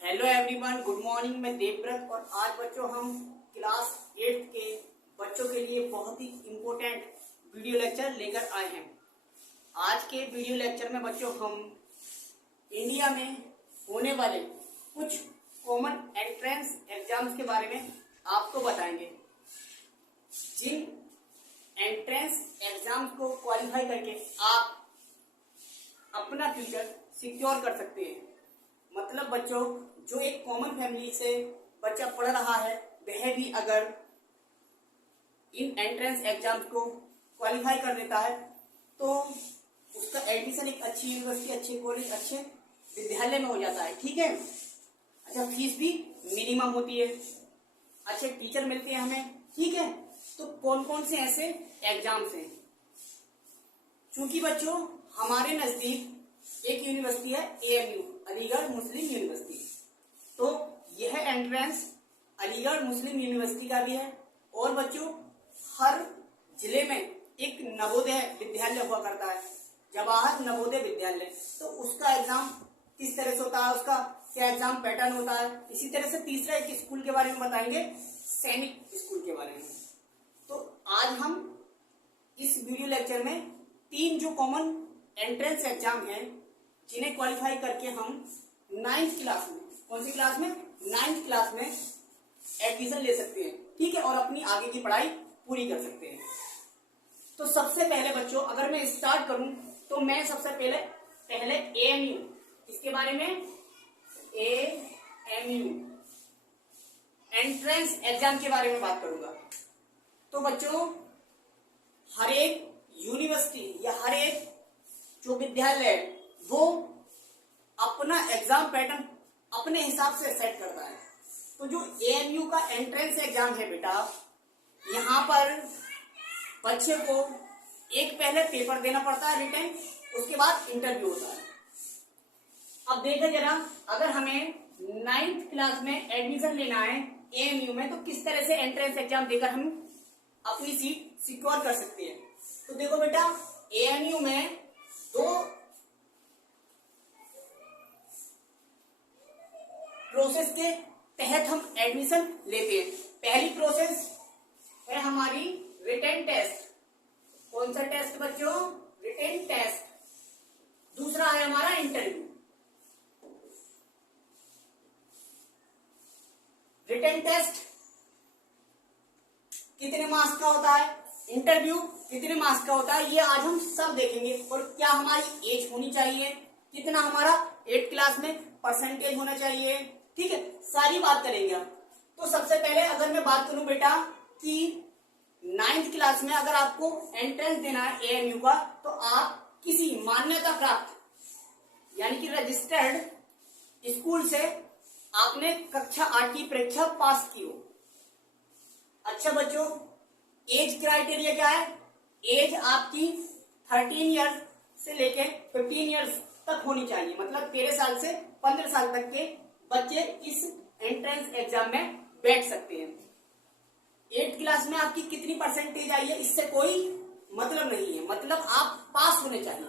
Hello everyone, good morning. मैं देवव्रत और आज बच्चों हम क्लास 8 के बच्चों के लिए बहुत ही इम्पोर्टेंट वीडियो लेक्चर लेकर आए हैं। आज के वीडियो लेक्चर में बच्चों हम इंडिया में होने वाले कुछ कॉमन एंट्रेंस एग्जाम्स के बारे में आपको बताएंगे। जिन एंट्रेंस एग्जाम्स को क्वालिफाई करके आप अपना फ्यूचर सिक्योर कर सकते हैं। मतलब बच्चों, जो एक कॉमन फैमिली से बच्चा पढ़ रहा है वह भी अगर इन एंट्रेंस एग्जाम्स को क्वालिफाई कर लेता है तो उसका एडमिशन एक अच्छी यूनिवर्सिटी, अच्छे कॉलेज, अच्छे विद्यालय में हो जाता है। ठीक है। अच्छा, फीस भी मिनिमम होती है, अच्छे टीचर मिलते हैं हमें। ठीक है। तो कौन कौन से ऐसे एग्जाम्स हैं? चूंकि बच्चों हमारे नजदीक एक यूनिवर्सिटी है AMU, अलीगढ़ मुस्लिम यूनिवर्सिटी। तो यह एंट्रेंस अलीगढ़ मुस्लिम यूनिवर्सिटी का भी है। और बच्चों, हर जिले में एक नवोदय विद्यालय हुआ करता है, जवाहर नवोदय विद्यालय। तो उसका एग्जाम किस तरह से होता है, उसका क्या एग्जाम पैटर्न होता है। इसी तरह से तीसरा एक स्कूल के बारे में बताएंगे, सैनिक स्कूल के बारे में। तो आज हम इस वीडियो लेक्चर में 3 जो कॉमन एंट्रेंस एग्जाम है जिन्हें क्वालिफाई करके हम 9th क्लास में, कौन सी क्लास में, 9th क्लास में एडमिशन ले सकते हैं। ठीक है। और अपनी आगे की पढ़ाई पूरी कर सकते हैं। तो सबसे पहले बच्चों, अगर मैं स्टार्ट करूं तो मैं सबसे पहले AMU, इसके बारे में AMU एंट्रेंस एग्जाम के बारे में बात करूंगा। तो बच्चों, हर एक यूनिवर्सिटी या हर एक जो विद्यालय है वो अपना एग्जाम पैटर्न अपने हिसाब से सेट करता है। तो जो AMU का एंट्रेंस एग्जाम है बेटा, यहाँ पर बच्चे को एक पहले पेपर देना पड़ता है रिटन, उसके बाद इंटरव्यू होता है। अब देखो जरा, अगर हमें 9th क्लास में एडमिशन लेना है AMU में तो किस तरह से एंट्रेंस एग्जाम देकर हम अपनी सीट सिक्योर कर सकते हैं। तो देखो बेटा, AMU में 2 प्रोसेस के तहत हम एडमिशन लेते हैं। पहली प्रोसेस है हमारी रिटन टेस्ट। कौन सा टेस्ट बच्चों? Written test. दूसरा है हमारा इंटरव्यू। रिटन टेस्ट कितने मार्क्स का होता है, इंटरव्यू कितने मार्क्स का होता है, ये आज हम सब देखेंगे। और क्या हमारी एज होनी चाहिए, कितना हमारा 8th क्लास में परसेंटेज होना चाहिए। ठीक है, सारी बात करेंगे हम। तो सबसे पहले अगर मैं बात करूं बेटा कि 9th क्लास में अगर आपको एंट्रेंस देना है AMU का, तो आप किसी मान्यता प्राप्त यानी कि रजिस्टर्ड स्कूल से आपने कक्षा 8 की परीक्षा पास की हो। अच्छा बच्चों, एज क्राइटेरिया क्या है? एज आपकी 13 ईयर्स से लेके 15 ईयर्स तक होनी चाहिए। मतलब 13 साल से 15 साल तक के बच्चे इस एंट्रेंस एग्जाम में बैठ सकते हैं। 8th क्लास में आपकी कितनी परसेंटेज आई है इससे कोई मतलब नहीं है। मतलब आप पास होने चाहिए।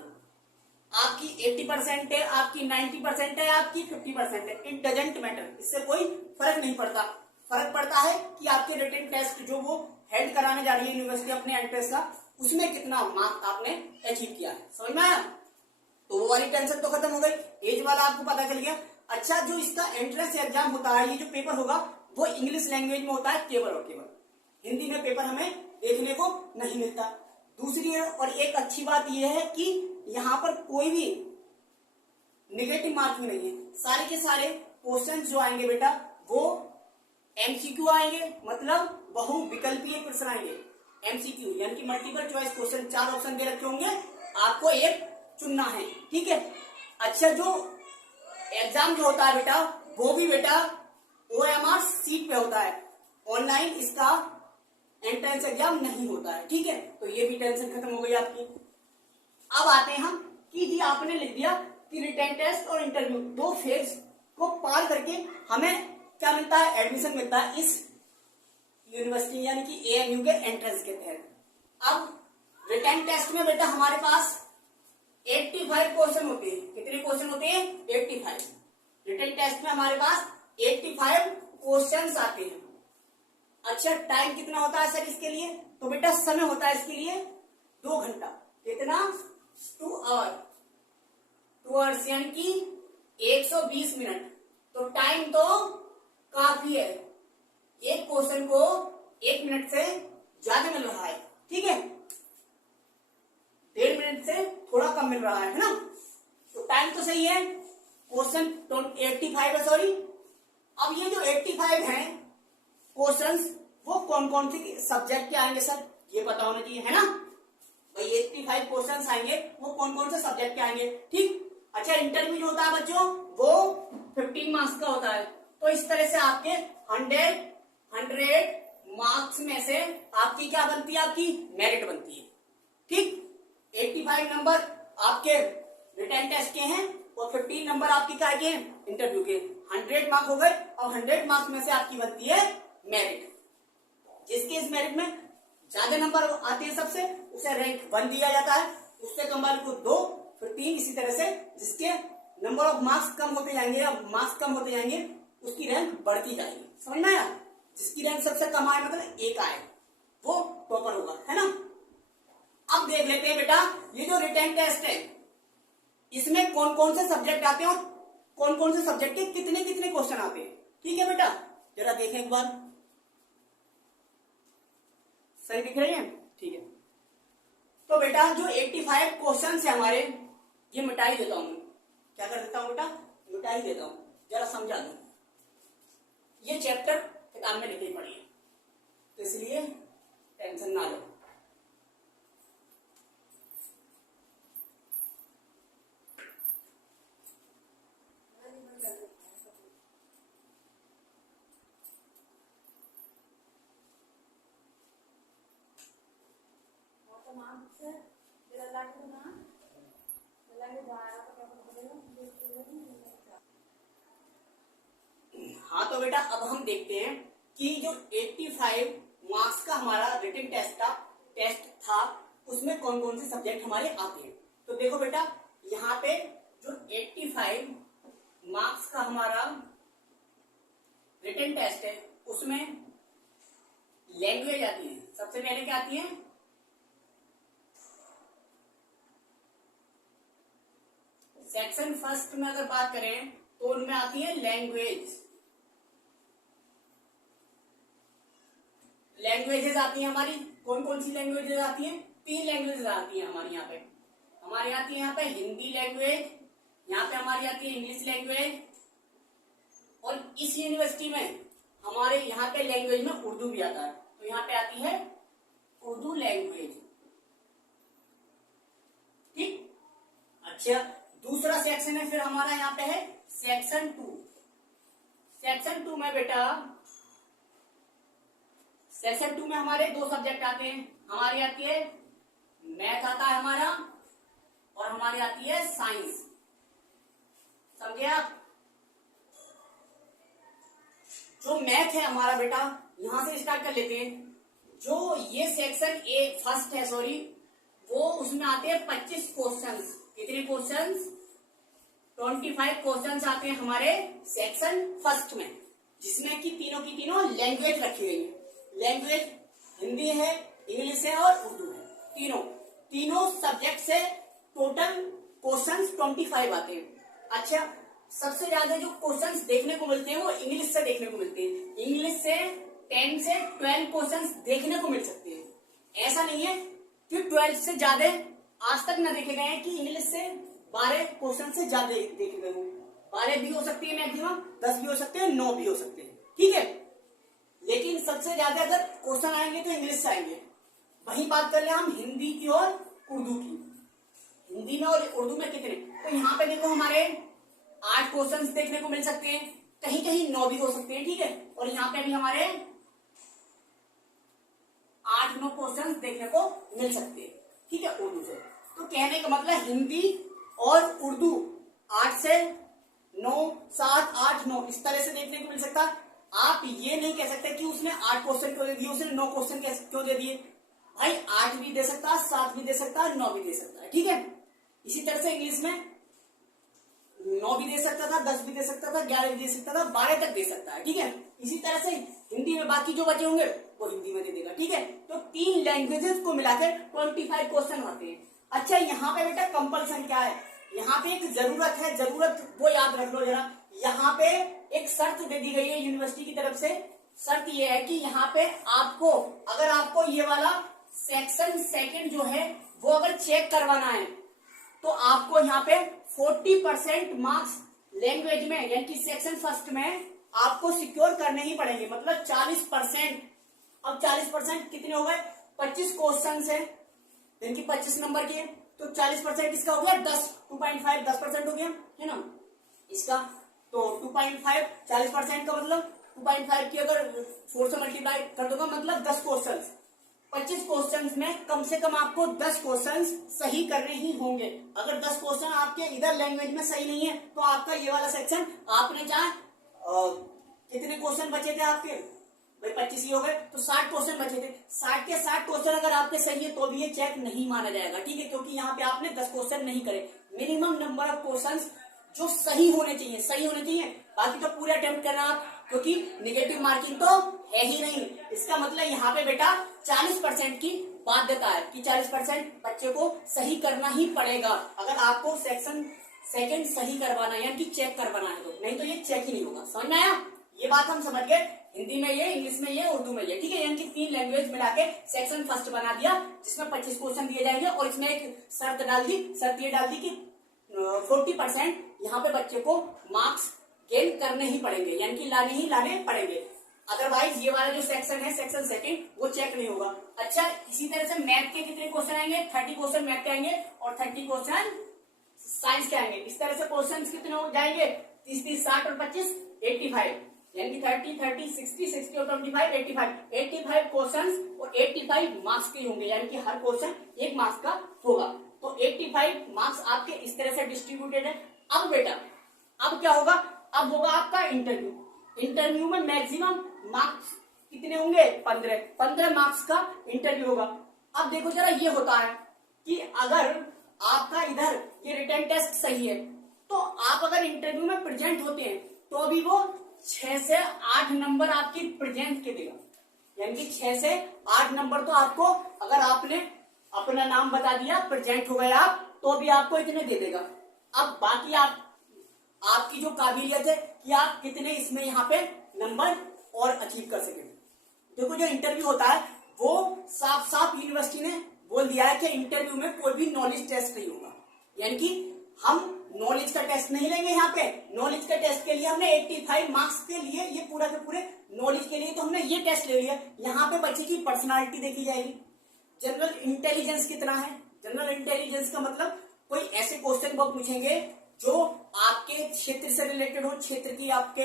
आपकी 80% है, आपकी 90% है, आपकी 50% है, इट डजेंट मैटर। इससे कोई फर्क नहीं पड़ता। फर्क पड़ता है कि आपके रिटन टेस्ट जो वो हेड कराने जा रही है यूनिवर्सिटी अपने एंट्रेंस का, उसमें कितना मार्क्स आपने अचीव किया है। समझ में आया? तो वो वाली टेंशन तो खत्म हो गई, एज वाला आपको पता चल गया। अच्छा, जो इसका एंट्रेंस एग्जाम होता है, ये जो पेपर होगा वो इंग्लिश लैंग्वेज में होता है केवल और केवल। हिंदी में पेपर हमें देखने को नहीं मिलता। दूसरी और एक अच्छी बात यह है कि यहाँ पर कोई भी निगेटिव मार्किंग नहीं है। सारे के सारे क्वेश्चन जो आएंगे बेटा वो MCQ आएंगे, मतलब बहुविकल्पीय प्रश्न आएंगे। MCQ यानी कि मल्टीपल चॉइस क्वेश्चन, 4 ऑप्शन दे रखे होंगे, आपको एक चुनना है। ठीक है। अच्छा, जो एग्जाम जो होता है बेटा वो भी बेटा OMR सीट पे होता है। ऑनलाइन इसका एंट्रेंस एग्जाम नहीं होता है। ठीक है। तो ये भी टेंशन खत्म हो गई आपकी। अब आते हैं हम कि जी आपने लिख दिया कि रिटन टेस्ट और इंटरव्यू 2 फेज को पार करके हमें क्या मिलता है, एडमिशन मिलता है इस यूनिवर्सिटी यानी कि AMU के एंट्रेंस के तहत। अब रिटन टेस्ट में बेटा हमारे पास 85 क्वेश्चन होते हैं। कितने क्वेश्चन होते हैं? 85। रिटन रिटन टेस्ट में हमारे पास 85 क्वेश्चंस आते हैं। अच्छा, टाइम कितना होता है सर इसके लिए? तो बेटा समय होता है इसके लिए 2 घंटा। कितना? 2 आवर्स यानी कि 120 मिनट। तो टाइम तो काफी है, एक क्वेश्चन को 1 मिनट से ज्यादा मिल रहा है, ठीक है, 1.5 मिनट से थोड़ा कम मिल रहा है ना। तो टाइम तो सही है। क्वेश्चन 85 है, सॉरी। अब ये जो 85 हैं क्वेश्चंस, वो कौन कौन से सब्जेक्ट के आएंगे सर? ये पता होना चाहिए, है ना भाई। 85 क्वेश्चंस आएंगे, वो कौन कौन से सब्जेक्ट के आएंगे, ठीक। अच्छा, इंटरव्यू जो होता है बच्चों, वो 15 मार्क्स का होता है। तो इस तरह से आपके 100 मार्क्स में से आपकी क्या बनती है? आपकी मेरिट बनती है, ठीक। 85 नंबर आपके रिटन टेस्ट के हैं और 15 नंबर आपकी क्या के? इंटरव्यू के। 100 मार्क्स हो गए और 100 मार्क्स में से आपकी बनती है मेरिट। जिसके इस मेरिट में ज्यादा नंबर आते हैं सबसे, उसे रैंक 1 दिया जाता है, उससे कम वाले को 2, फिर 3, इसी तरह से जिसके नंबर ऑफ मार्क्स कम होते जाएंगे या मार्क्स कम होते जाएंगे, उसकी रैंक बढ़ती जाएगी। समझ में आया? जिसकी रैंक सबसे कम आए, मतलब 1 आए, वो टॉपर होगा, है ना। अब देख लेते हैं बेटा, ये जो रिटन टेस्ट है, इसमें कौन कौन से सब्जेक्ट आते हैं और कौन कौन से सब्जेक्ट के कितने कितने क्वेश्चन आते हैं, ठीक है बेटा। जरा देखें एक बार, सही दिख रही है? ठीक है। तो बेटा जो 85 क्वेश्चन है हमारे, ये मिटा ही देता हूं। क्या कर देता हूं बेटा? मिटा ही देता हूं, जरा समझा दो। ये चैप्टर किताब में लिखी पड़ी है, तो इसलिए टेंशन ना लो। हाँ, तो बेटा अब हम देखते हैं कि जो 85 मार्क्स का हमारा रिटन टेस्ट था, उसमें कौन कौन से सब्जेक्ट हमारे आते हैं। तो देखो बेटा, यहाँ पे जो 85 मार्क्स का हमारा रिटन टेस्ट है, उसमें लैंग्वेज आती है। सबसे पहले क्या आती है? सेक्शन फर्स्ट में अगर बात करें तो उनमें आती है लैंग्वेज। लैंग्वेजेस आती हैं हमारी। कौन कौन सी लैंग्वेजेस आती हैं? 3 लैंग्वेजेस आती हैं हमारी यहाँ पे। हमारी आती है यहाँ पे हिंदी लैंग्वेज, यहाँ पे हमारी आती है इंग्लिश लैंग्वेज, और इस यूनिवर्सिटी में हमारे यहाँ पे लैंग्वेज में उर्दू भी आता है। तो यहाँ पे आती है उर्दू लैंग्वेज, ठीक। अच्छा, दूसरा सेक्शन है फिर हमारा यहाँ पे है सेक्शन 2। सेक्शन 2 में बेटा, सेक्शन 2 में हमारे 2 सब्जेक्ट आते हैं। हमारी आती है मैथ आता है हमारा, और हमारी आती है साइंस। समझे आप? जो मैथ है हमारा बेटा, यहां से स्टार्ट कर लेते हैं। जो ये सेक्शन ए फर्स्ट है, सॉरी, वो उसमें आते हैं 25 क्वेश्चंस। कितने क्वेश्चंस? 25 क्वेश्चंस आते हैं हमारे सेक्शन फर्स्ट में, जिसमें कि तीनों की तीनों लैंग्वेज रखी गई है। लैंग्वेज हिंदी है, इंग्लिश है और उर्दू है। तीनों सब्जेक्ट से टोटल क्वेश्चंस 25 आते हैं। अच्छा, सबसे ज्यादा जो क्वेश्चंस देखने को मिलते हैं वो इंग्लिश से देखने को मिलते हैं। इंग्लिश से 10 से 12 क्वेश्चंस देखने को मिल सकते हैं। ऐसा नहीं है कि 12 से ज्यादा आज तक न देखे गए हैं कि इंग्लिश से 12 क्वेश्चन से ज्यादा देखे गए हों। 12 भी हो सकती है मैक्सिमम, 10 भी हो सकते हैं, 9 भी हो सकते हैं, ठीक है। लेकिन सबसे ज्यादा अगर क्वेश्चन आएंगे तो इंग्लिश से आएंगे। वही बात कर ले हम हिंदी की और उर्दू की। हिंदी में और उर्दू में कितने? तो यहाँ पे देखो हमारे 8 क्वेश्चंस देखने को मिल सकते हैं, कहीं कहीं 9 भी हो सकते हैं, ठीक है। और यहाँ पे भी हमारे 8-9 क्वेश्चंस देखने को मिल सकते हैं, ठीक है, उर्दू से। तो कहने का मतलब हिंदी और उर्दू 8 से 9, 7, 8, 9 इस तरह से देखने को मिल सकता है। आप ये नहीं कह सकते कि उसने 8 क्वेश्चन क्यों दे दिए, उसने 9 क्वेश्चन क्यों दे दिए। भाई 8 भी दे सकता है, 7 भी दे सकता है, 9 भी दे सकता है, ठीक है। इसी तरह से इंग्लिश में 9 भी दे सकता था, 10 भी दे सकता था, 11 भी दे सकता था, 12 तक दे सकता है। ठीक है, इसी तरह से हिंदी में बाकी जो बचे होंगे वो हिंदी में दे देगा। ठीक है, तो 3 लैंग्वेजेस को मिलाकर 25 क्वेश्चन आते हैं। अच्छा, यहाँ पे बेटा कंपल्सन क्या है, यहाँ पे एक जरूरत है, जरूरत वो याद रख लो जरा। यहाँ पे एक शर्त दे दी गई है यूनिवर्सिटी की तरफ से। शर्त ये है कि यहाँ पे आपको, अगर आपको ये वाला सेक्शन सेकंड जो है वो अगर चेक करवाना है तो आपको यहाँ पे 40% मार्क्स लैंग्वेज में यानी कि सेक्शन फर्स्ट में आपको सिक्योर करने ही पड़ेंगे, मतलब 40%। अब 40% कितने हो गए, 25 क्वेश्चन है यानी कि 25 नंबर के, तो 40% इसका हो गया 10, 2.5 10% हो गया है ना इसका। तो 2.5 40% का मतलब 2.5 की अगर 4 से मल्टीप्लाई कर दोगे मतलब 10 क्वेश्चन। 25 क्वेश्चंस में कम से कम आपको 10 क्वेश्चंस सही करने ही होंगे। अगर 10 क्वेश्चन आपके इधर लैंग्वेज में सही नहीं है तो आपका ये वाला सेक्शन, आपने चाहे कितने क्वेश्चन बचे थे आपके भाई 25 ही हो गए, तो 60 क्वेश्चन बचे थे। 60 के 60 क्वेश्चन अगर आपके सही है तो भी ये चेक नहीं माना जाएगा। ठीक है, क्योंकि यहाँ पे आपने 10 क्वेश्चन नहीं करे। मिनिमम नंबर ऑफ क्वेश्चन जो सही होने चाहिए, सही होने चाहिए, बाकी तो पूरे अटेम्प्ट करना आप, क्योंकि निगेटिव मार्किंग तो है ही नहीं। इसका मतलब यहाँ पे बेटा 40% की बाध्यता है कि 40% बच्चे को सही करना ही पड़ेगा अगर आपको सेक्शन सेकंड सही करवाना है, यानी कि चेक करवाना है तो, नहीं तो ये चेक ही नहीं होगा। समझ में आया? ये बात हम समझ गए। हिंदी में ये, इंग्लिश में ये, उर्दू में ये। ठीक है, यानी कि 3 लैंग्वेज मिला के सेक्शन फर्स्ट बना दिया जिसमें 25 क्वेश्चन दिए जाएंगे। और इसमें एक शर्त डाल दी, शर्त ये डाल दी कि 40% यहाँ पे बच्चे को मार्क्स गेन करने ही पड़ेंगे, यानी कि लाने पड़ेंगे। अदरवाइज ये वाला जो सेक्शन है सेक्शन सेकंड वो चेक नहीं होगा। अच्छा, इसी तरह से मैथ के कितने क्वेश्चन आएंगे, 30 क्वेश्चन मैथ के आएंगे और 30 क्वेश्चन साइंस के आएंगे। इस तरह से क्वेश्चन कितने हो जाएंगे, 30 30 60 और 25 85, यानी कि 30 30 60 60 और 25 85 क्वेश्चन और 85 मार्क्स के होंगे, यानी कि हर क्वेश्चन 1 मार्क्स का होगा। तो 85 मार्क्स आपके इस तरह से डिस्ट्रीब्यूटेड है। अब बेटा अब क्या होगा, अब होगा आपका इंटरव्यू। इंटरव्यू में मैक्सिमम मार्क्स कितने होंगे, 15 मार्क्स का इंटरव्यू होगा। अब देखो जरा, ये होता है कि अगर आपका इधर ये रिटन टेस्ट सही है तो आप अगर इंटरव्यू में प्रेजेंट होते हैं तो भी वो 6 से 8 नंबर आपकी प्रेजेंट के देगा, यानी कि 6 से 8 नंबर तो आपको, अगर आपने अपना नाम बता दिया, प्रेजेंट हो गए आप, तो भी आपको इतने दे देगा। अब बाकी आपकी जो काबिलियत है कि आप कितने इसमें यहाँ पे नंबर और अचीव कर सके। देखो जो इंटरव्यू होता है वो साफ साफ यूनिवर्सिटी ने बोल दिया है कि इंटरव्यू में कोई भी नॉलेज टेस्ट नहीं होगा, यानी कि हम नॉलेज का टेस्ट नहीं लेंगे। यहाँ पे नॉलेज का टेस्ट के लिए हमने 85 मार्क्स के लिए, ये पूरा के पूरे नॉलेज के लिए तो हमने ये टेस्ट ले लिया। यहाँ पे बच्चे की पर्सनालिटी देखी जाएगी, जनरल इंटेलिजेंस कितना है। जनरल इंटेलिजेंस का मतलब कोई ऐसे क्वेश्चन बहुत पूछेंगे जो आपके क्षेत्र से रिलेटेड हो, क्षेत्र की आप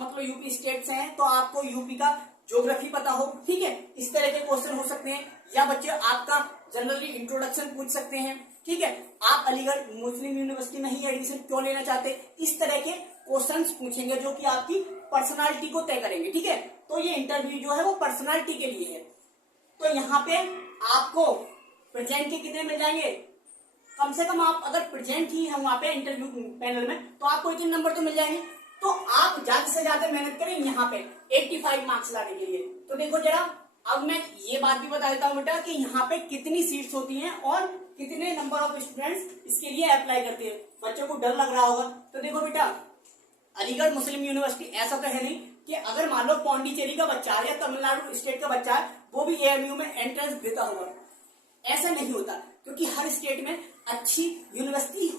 मतलब यूपी स्टेट से हैं तो आपको यूपी का ज्योग्राफी पता हो। ठीक है, इस तरह के क्वेश्चन हो सकते हैं, या बच्चे आपका जनरली इंट्रोडक्शन पूछ सकते हैं। ठीक है, आप अलीगढ़ मुस्लिम यूनिवर्सिटी में ही एडमिशन क्यों लेना चाहते, इस तरह के क्वेश्चंस पूछेंगे जो कि आपकी पर्सनालिटी को तय करेंगे। ठीक है, तो ये इंटरव्यू जो है वो पर्सनालिटी के लिए है। तो यहाँ पे आपको प्रेजेंट के कितने मिल जाएंगे, कम से कम आप अगर प्रेजेंट ही है वहां पे इंटरव्यू पैनल में तो आपको इतने नंबर तो मिल जाएंगे। तो आप ज्यादा से ज्यादा मेहनत करें यहाँ पे 85 मार्क्स लाने के लिए। तो देखो जरा, अब मैं ये बात भी बता देता हूँ बेटा कि यहाँ पे कितनी सीट्स होती हैं और कितने नंबर ऑफ स्टूडेंट्स इसके लिए अप्लाई करते हैं। बच्चों को डर लग रहा होगा, तो देखो बेटा, अलीगढ़ मुस्लिम यूनिवर्सिटी ऐसा तो है नहीं कि अगर मान लो पौंडीचेरी का बच्चा है या तमिलनाडु स्टेट का बच्चा है वो भी एएमयू में एंट्रेंस देता होगा, ऐसा नहीं होता, क्योंकि हर स्टेट में अच्छी यूनिवर्सिटीज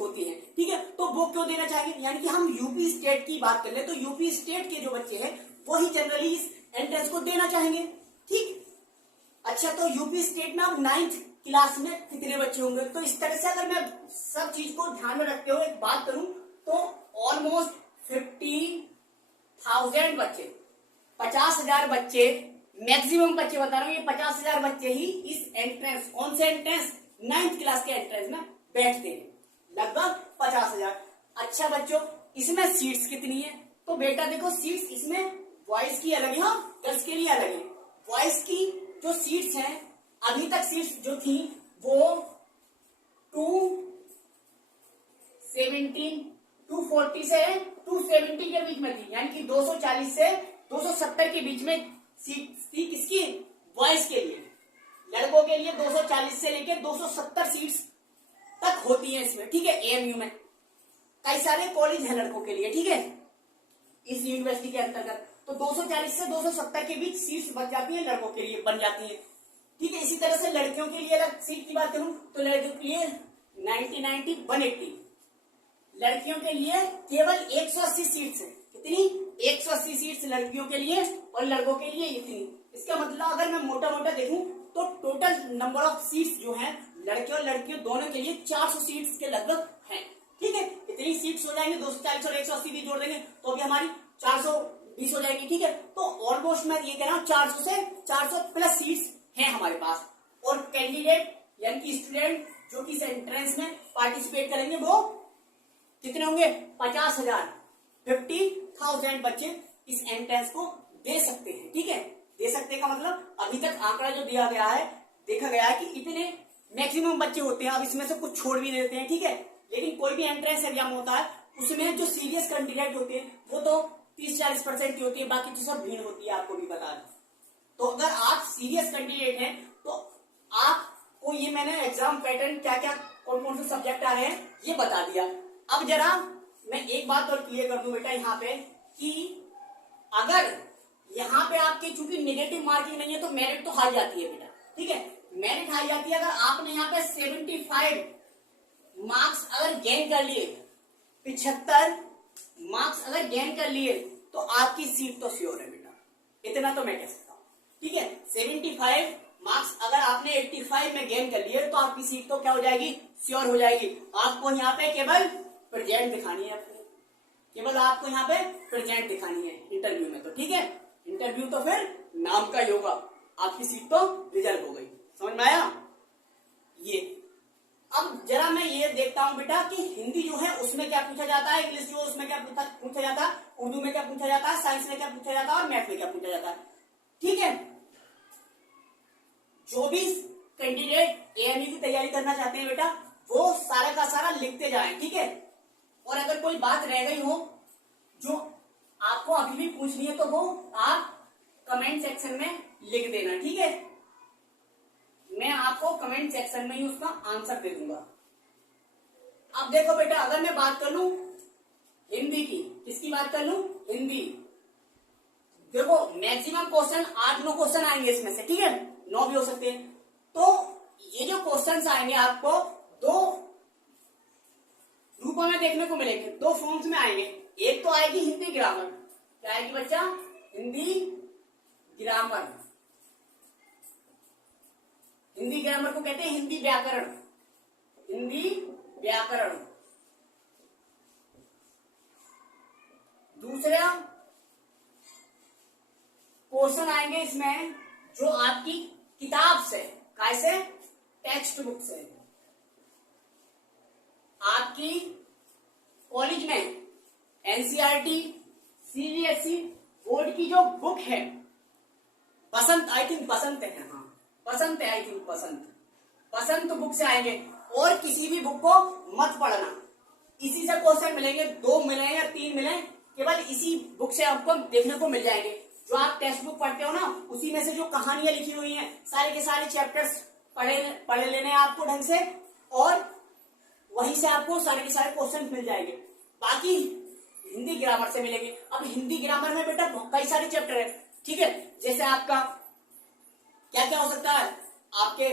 होती हैं। ठीक है, तो वो क्यों देना चाहिए, यानी कि हम यूपी स्टेट की बात कर ले तो यूपी स्टेट के जो बच्चे हैं वही जनरली इस एंट्रेंस को देना चाहेंगे। ठीक, अच्छा, तो यूपी स्टेट में अब 9th क्लास में कितने बच्चे होंगे, तो इस तरह से अगर मैं सब चीज को ध्यान में रखते हुए एक बात करूं तो ऑलमोस्ट 50,000 बच्चे, 50,000 बच्चे, मैक्सिमम बच्चे बता रहा हूँ, ये 50,000 बच्चे ही इस एंट्रेंस, कौन से एंट्रेंस, 9th क्लास के एंट्रेंस में बैठते हैं, लगभग 50,000। अच्छा बच्चों, इसमें सीट्स कितनी है, तो बेटा देखो सीट्स इसमें बॉयज की अलग है, गर्ल्स के लिए अलग है। बॉयज की जो सीट्स हैं, अभी तक सीट्स जो थी वो 2 17 240 से 270 के बीच में थी, यानी कि 240 से 270 के बीच में सीट थी किसकी, बॉयज के लिए। लड़कों के लिए 240 से लेकर 270 सीट्स तक होती है इसमें, ठीक है। एएमयू में कई सारे कॉलेज हैं लड़कों के लिए, ठीक है, इस यूनिवर्सिटी के अंतर्गत। तो 240 से 270 के बीच सीट्स बच जाती है लड़कों के लिए, बन जाती है, ठीक है। इसी तरह से लड़कियों के लिए अगर सीट की बात करूं तो लड़कियों के लिए 90 90 180, लड़कियों के लिए केवल 180 सीट्स है। कितनी, 180 सीट्स लड़कियों के लिए और लड़कों के लिए इतनी। इसका मतलब अगर मैं मोटा मोटा देखूं तो टोटल नंबर ऑफ सीट्स जो है लड़के और लड़कियों दोनों के लिए 400 सीट्स के लगभग हैं, ठीक है। इतनी सीट्स हो जाएंगे, 240 और 180 भी जोड़ देंगे तो भी हमारी 420 हो जाएगी, ठीक है। तो ऑलमोस्ट मैं ये कह रहा हूँ 400 से 400 प्लस सीट्स हैं हमारे पास। और कैंडिडेट यानी कि स्टूडेंट जो कि इस एंट्रेंस में पार्टिसिपेट करेंगे वो कितने होंगे, 50,000 50,000 बच्चे इस एंट्रेंस को दे सकते हैं, ठीक है। दे सकते का मतलब अभी तक आंकड़ा जो दिया गया है, देखा गया है कि इतने मैक्सिमम बच्चे होते हैं। अब इसमें से कुछ छोड़ भी देते हैं, ठीक है। लेकिन कोई भी एंट्रेंस एग्जाम होता है उसमें जो सीरियस कैंडिडेट होते हैं वो तो 30-40% की होती है, बाकी तो सब भीड़ होती है, आपको भी बता दें। तो अगर आप सीरियस कैंडिडेट हैं तो आपको ये मैंने एग्जाम पैटर्न क्या क्या कौन कौन से सब्जेक्ट आ रहे हैं ये बता दिया। अब जरा मैं एक बात और क्लियर कर दूं बेटा यहाँ पे कि अगर यहाँ पे आपके चूंकि नेगेटिव मार्किंग नहीं है तो मेरिट तो हाई जाती है बेटा, ठीक है। मेरिट हाई जाती है। अगर आपने यहाँ पे 75 मार्क्स अगर गेन कर लिए, 75 मार्क्स अगर गेन कर लिए तो आपकी सीट तो श्योर है बेटा, इतना तो मैं कह सकता हूँ, ठीक है। 75 मार्क्स अगर आपने 85 में गेन कर लिए तो आपकी सीट तो क्या हो जाएगी, श्योर हो जाएगी। आपको यहाँ पे केवल प्रेजेंट दिखानी है अपनी, केवल आपको यहाँ पे प्रेजेंट दिखानी है इंटरव्यू में, तो ठीक है। इंटरव्यू तो फिर नाम का ही होगा, आपकी सीट तो रिजर्व हो गई। समझ में आया ये। अब जरा मैं ये देखता हूं बेटा कि हिंदी जो है उसमें क्या पूछा जाता है, इंग्लिश जो उसमें क्या पूछा जाता है, उर्दू में क्या पूछा जाता है, साइंस में क्या पूछा जाता है और मैथ में क्या पूछा जाता है, ठीक है। जो भी कैंडिडेट एएमयू की तैयारी करना चाहते हैं बेटा वो सारा का सारा लिखते जाएं, ठीक है। और अगर कोई बात रह गई हो जो आपको अभी भी पूछनी है तो वो आप कमेंट सेक्शन में लिख देना, ठीक है। मैं आपको कमेंट सेक्शन में ही उसका आंसर दे दूंगा। अब देखो बेटा अगर मैं बात कर लूं हिंदी की, किसकी बात कर लूं, हिंदी। देखो मैक्सिमम क्वेश्चन 8-9 क्वेश्चन आएंगे इसमें से, ठीक है, 9 भी हो सकते हैं। तो ये जो क्वेश्चंस आएंगे आपको 2 रूपों में देखने को मिलेंगे, 2 फॉर्म्स में आएंगे। एक तो आएगी हिंदी ग्रामर, क्या आएगी बच्चा, हिंदी ग्रामर। हिंदी ग्रामर को कहते हैं हिंदी व्याकरण, हिंदी व्याकरण। दूसरा क्वेश्चन आएंगे इसमें जो आपकी किताब से, कैसे, टेक्स्ट बुक से। आपकी कॉलेज में एनसीईआरटी सीबीएसई बोर्ड की जो बुक है, बसंत, आई थिंक बसंत है, हाँ बसंत है, आई थिंक बसंत बुक से आएंगे। और किसी भी बुक को मत पढ़ना, इसी से क्वेश्चन मिलेंगे, 2 मिले या 3 मिले, केवल इसी बुक से आपको देखने को मिल जाएंगे। जो आप टेक्स्ट बुक पढ़ते हो ना उसी में से जो कहानियां लिखी हुई हैं सारे के सारे चैप्टर्स पढ़ लेने आपको ढंग से, और वहीं से आपको सारे के सारे क्वेश्चन मिल जाएंगे। बाकी हिंदी ग्रामर से मिलेंगे। अब हिंदी ग्रामर में बेटा कई सारे चैप्टर है, ठीक है। जैसे आपका क्या क्या हो सकता है, आपके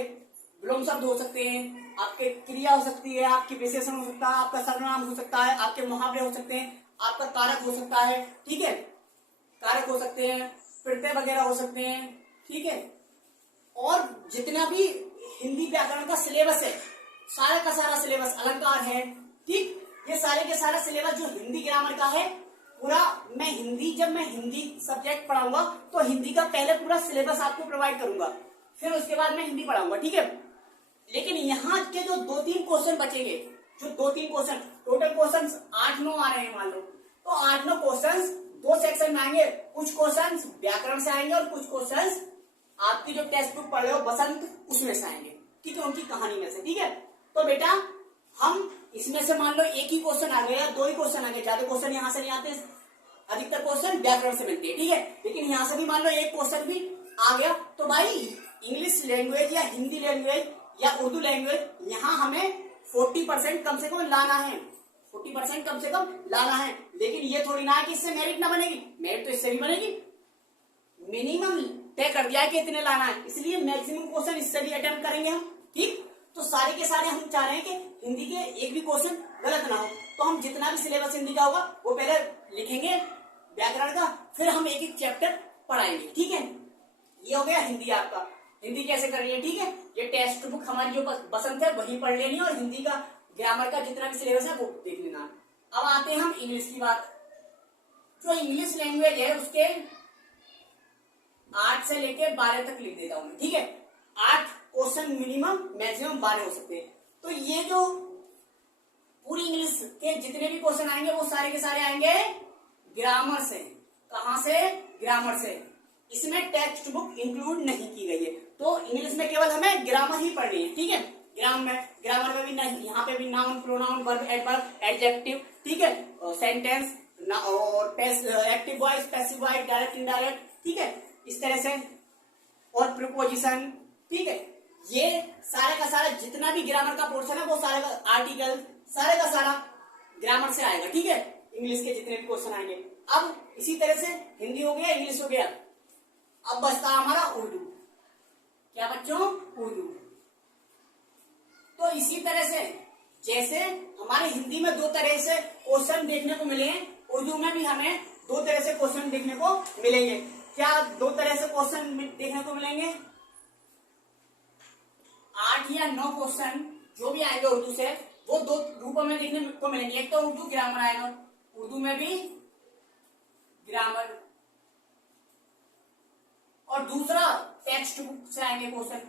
विलोम शब्द हो सकते हैं, आपके क्रिया हो सकती है, आपकी विशेषण हो सकता है, आपका सर्वनाम हो सकता है, आपके मुहावरे हो सकते हैं, आपका कारक हो सकता है, ठीक है, कारक हो सकते हैं, प्रत्यय वगैरह हो सकते हैं, ठीक है। और जितना भी हिंदी व्याकरण का सिलेबस है, सारा का सारा सिलेबस, अलंकार है, ठीक, ये सारे के सारा सिलेबस जो हिंदी ग्रामर का है पूरा, मैं हिंदी, जब मैं हिंदी सब्जेक्ट पढ़ाऊंगा तो हिंदी का पहले पूरा सिलेबस आपको प्रोवाइड करूंगा, फिर उसके बाद मैं हिंदी पढ़ाऊंगा, ठीक है। लेकिन यहाँ के जो 2-3 क्वेश्चन बचेंगे, जो 2-3 क्वेश्चन, टोटल क्वेश्चन 8-9 आ रहे हैं मान लो, तो 8-9 क्वेश्चन 2 सेक्शन में आएंगे। कुछ क्वेश्चन व्याकरण से आएंगे और कुछ क्वेश्चन आपकी जो टेक्स्ट बुक पढ़ रहे हो बसंत उसमें से आएंगे, ठीक है, उनकी कहानी में से, ठीक है। तो बेटा हम इसमें से मान लो एक ही क्वेश्चन आ गया या दो ही क्वेश्चन आ गए, ज्यादा क्वेश्चन यहाँ से नहीं आते, अधिकतर क्वेश्चन व्याकरण से मिलते हैं, ठीक है। लेकिन यहाँ से भी मान लो एक क्वेश्चन भी आ गया तो भाई इंग्लिश लैंग्वेज या हिंदी लैंग्वेज या उर्दू लैंग्वेज यहाँ हमें 40% कम से कम लाना है, 40% कम से कम लाना है। लेकिन ये थोड़ी ना है कि इससे मेरिट ना बनेगी, मेरिट तो इससे भी बनेगी। मिनिमम तय कर दिया है कि इतने लाना है, इसलिए मैक्सिमम क्वेश्चन इससे भी अटेम्प्ट करेंगे हम, ठीक। तो सारे के सारे हम चाह रहे हैं कि हिंदी के एक भी क्वेश्चन गलत ना हो, तो हम जितना भी सिलेबस हिंदी का होगा वो पहले लिखेंगे व्याकरण का, फिर हम एक एक चैप्टर पढ़ाएंगे, ठीक है। ये हो गया हिंदी आपका। हिंदी कैसे करनी है, ठीक है। ये टेक्स्ट बुक हमारी जो पसंद है वही पढ़ लेनी है और हिंदी का ग्रामर का जितना भी सिलेबस है वो देख लेना। अब आते हैं हम इंग्लिश की बात। जो इंग्लिश लैंग्वेज है उसके 8 से लेके 12 तक लिख देता हूं मैं, ठीक है। 8 क्वेश्चन मिनिमम, मैक्सिमम 12 हो सकते हैं। तो ये जो पूरी इंग्लिश के जितने भी क्वेश्चन आएंगे वो सारे के सारे आएंगे ग्रामर से। कहां से? ग्रामर से। इसमें टेक्स्ट बुक इंक्लूड नहीं की गई है, तो इंग्लिश में केवल हमें ग्रामर ही पढ़नी है, ठीक है। ग्रामर में भी नहीं, यहाँ पे भी noun, pronoun, verb, adverb, adjective, ठीक है, सेंटेंस और active voice, passive voice, direct, indirect, ठीक है, इस तरह से, और प्रीपोजिशन, ठीक है। ये सारे का सारा जितना भी ग्रामर का पोर्शन है वो सारे का आर्टिकल सारे का सारा ग्रामर से आएगा, ठीक है। इंग्लिश के जितने भी क्वेश्चन आएंगे। अब इसी तरह से हिंदी हो गया, इंग्लिश हो गया, अब बचता हमारा उर्दू। क्या बच्चों? उर्दू। तो इसी तरह से जैसे हमारे हिंदी में 2 तरह से क्वेश्चन देखने को मिले हैं, उर्दू में भी हमें 2 तरह से क्वेश्चन देखने को मिलेंगे। क्या 2 तरह से क्वेश्चन देखने को मिलेंगे? 8 या 9 क्वेश्चन जो भी आएंगे उर्दू से वो 2 रूपों में देखने को मिलेंगे। एक तो उर्दू ग्रामर आएगा, उर्दू में भी ग्रामर, और दूसरा टेक्स्ट बुक से आएंगे क्वेश्चन।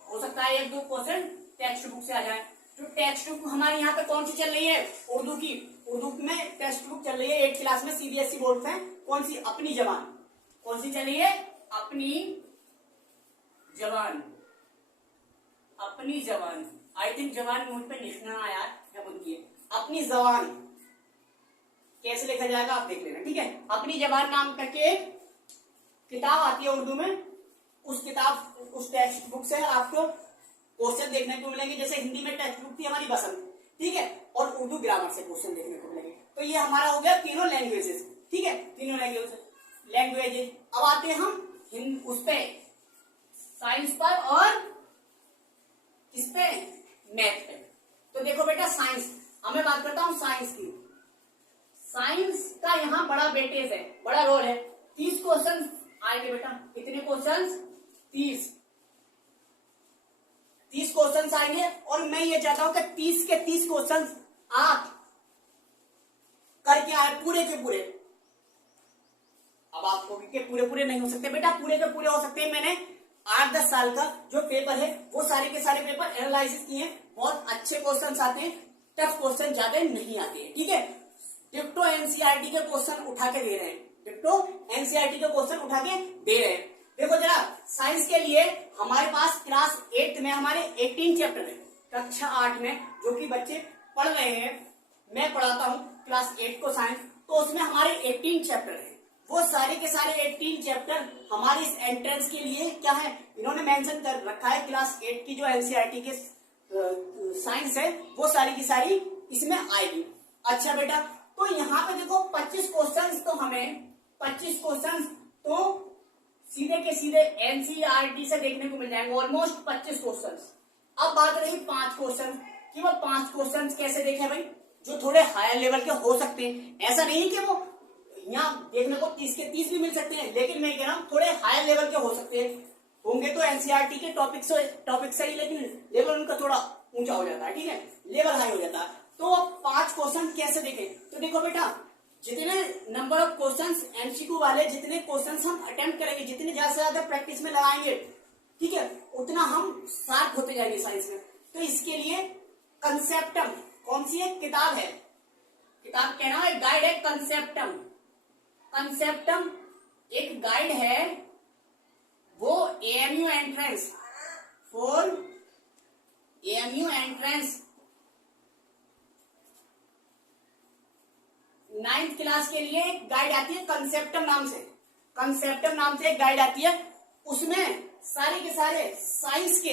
हो सकता है 1-2 क्वेश्चन टेक्स्ट बुक से आ जाए। तो टेक्स्ट बुक हमारी यहाँ पे कौन सी चल रही है? उर्दू की। उर्दू में टेक्स्ट बुक चल रही है 8th क्लास में, सीबीएसई बोर्ड से। कौन सी? अपनी जबान। कौन सी चल रही है? अपनी जबान। अपनी जबान, आई थिंक जबान मुझ पे लिखना आया है, बोलिए अपनी जबान कैसे लिखा जाएगा आप देख लेना, ठीक है। अपनी जबान नाम करके एक किताब आती है उर्दू में, उस किताब, उस टेक्स्ट बुक से आपको क्वेश्चन देखने को मिलेंगे। जैसे हिंदी में टेक्स्ट बुक थी हमारी बसंत, ठीक है, और उर्दू ग्रामर से क्वेश्चन देखने को मिलेंगे। तो ये हमारा हो गया तीनों लैंग्वेजेस, ठीक है, तीनों लैंग्वेजेस। अब आते हैं हम उस पे साइंस पर और किस पे? मैथ पे। तो देखो बेटा साइंस, अब मैं बात करता हूं साइंस की। साइंस का यहाँ बड़ा वेटेज है, बड़ा रोल है। 30 क्वेश्चन आएंगे बेटा। कितने क्वेश्चन? 30 क्वेश्चन आएंगे, और मैं ये चाहता हूं कि 30 के 30 क्वेश्चन आप करके आए पूरे के पूरे। अब आपको पूरे नहीं हो सकते बेटा, पूरे के पूरे हो सकते हैं। मैंने 8-10 साल का जो पेपर है वो सारे के सारे पेपर एनालिसिस किए हैं। बहुत अच्छे क्वेश्चन आते हैं, टफ क्वेश्चन ज्यादा नहीं आते हैं, ठीक है। डिप्टो एनसीईआरटी के क्वेश्चन उठा के दे रहे हैं, डिप्टो एनसीईआरटी के क्वेश्चन उठा के दे रहे हैं। देखो जरा, साइंस के लिए हमारे पास क्लास 8 में हमारे 18 चैप्टर है। कक्षा 8 में जो कि बच्चे पढ़ रहे हैं, मैं पढ़ाता हूँ क्लास 8 को साइंस, तो उसमें हमारे 18 चैप्टर है। वो सारे के सारे 18 चैप्टर हमारे इस एंट्रेंस के लिए क्या है, इन्होंने मेंशन कर रखा है। क्लास 8 की जो एनसीईआरटी के साइंस है वो सारी की सारी इसमें आएगी। अच्छा बेटा, तो यहाँ पे देखो 25 क्वेश्चन तो हमें 25 क्वेश्चन तो सीधे के सीधे एनसीईआरटी से देखने को मिल जाएंगे, ऑलमोस्ट 25 क्वेश्चन। अब बात रही 5 क्वेश्चन कि वो 5 क्वेश्चन कैसे देखें भाई, जो थोड़े हायर लेवल के हो सकते हैं। ऐसा नहीं कि वो यहाँ देखने को 30 के 30 भी मिल सकते हैं, लेकिन मैं कह रहा हूँ थोड़े हायर लेवल के हो सकते हैं। होंगे तो एनसीईआरटी के टॉपिक से ही, लेकिन लेवल उनका थोड़ा ऊंचा हो जाता है, ठीक है, लेवल हाई हो जाता है। तो 5 क्वेश्चन कैसे देखें? तो देखो बेटा, जितने नंबर ऑफ क्वेश्चंस एमसीक्यू वाले जितने क्वेश्चंस हम अटेम्प्ट करेंगे, जितने ज्यादा से ज्यादा प्रैक्टिस में लगाएंगे, ठीक है, उतना हम शार्प होते जाएंगे साइंस में। तो इसके लिए कंसेप्टम, कौन सी एक किताब है, किताब कहना है गाइड है, कंसेप्टम। कंसेप्टम एक गाइड है, वो AMU entrance, for AMU entrance 9th class के लिए गाइड आती है कंसेप्टम नाम से, कंसेप्टम नाम से एक गाइड आती है, उसमें सारे के सारे साइंस के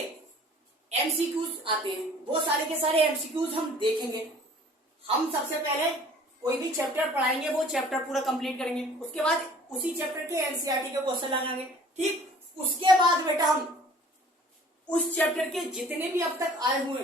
एमसीक्यूज आते हैं। वो सारे के सारे एमसीक्यूज हम देखेंगे। हम सबसे पहले कोई भी चैप्टर पढ़ाएंगे, वो चैप्टर पूरा कंप्लीट करेंगे, उसके बाद उसी चैप्टर के एनसीईआरटी के क्वेश्चन लगाएंगे। ठीक, उसके बाद बेटा हम उस चैप्टर के जितने भी अब तक आए हुए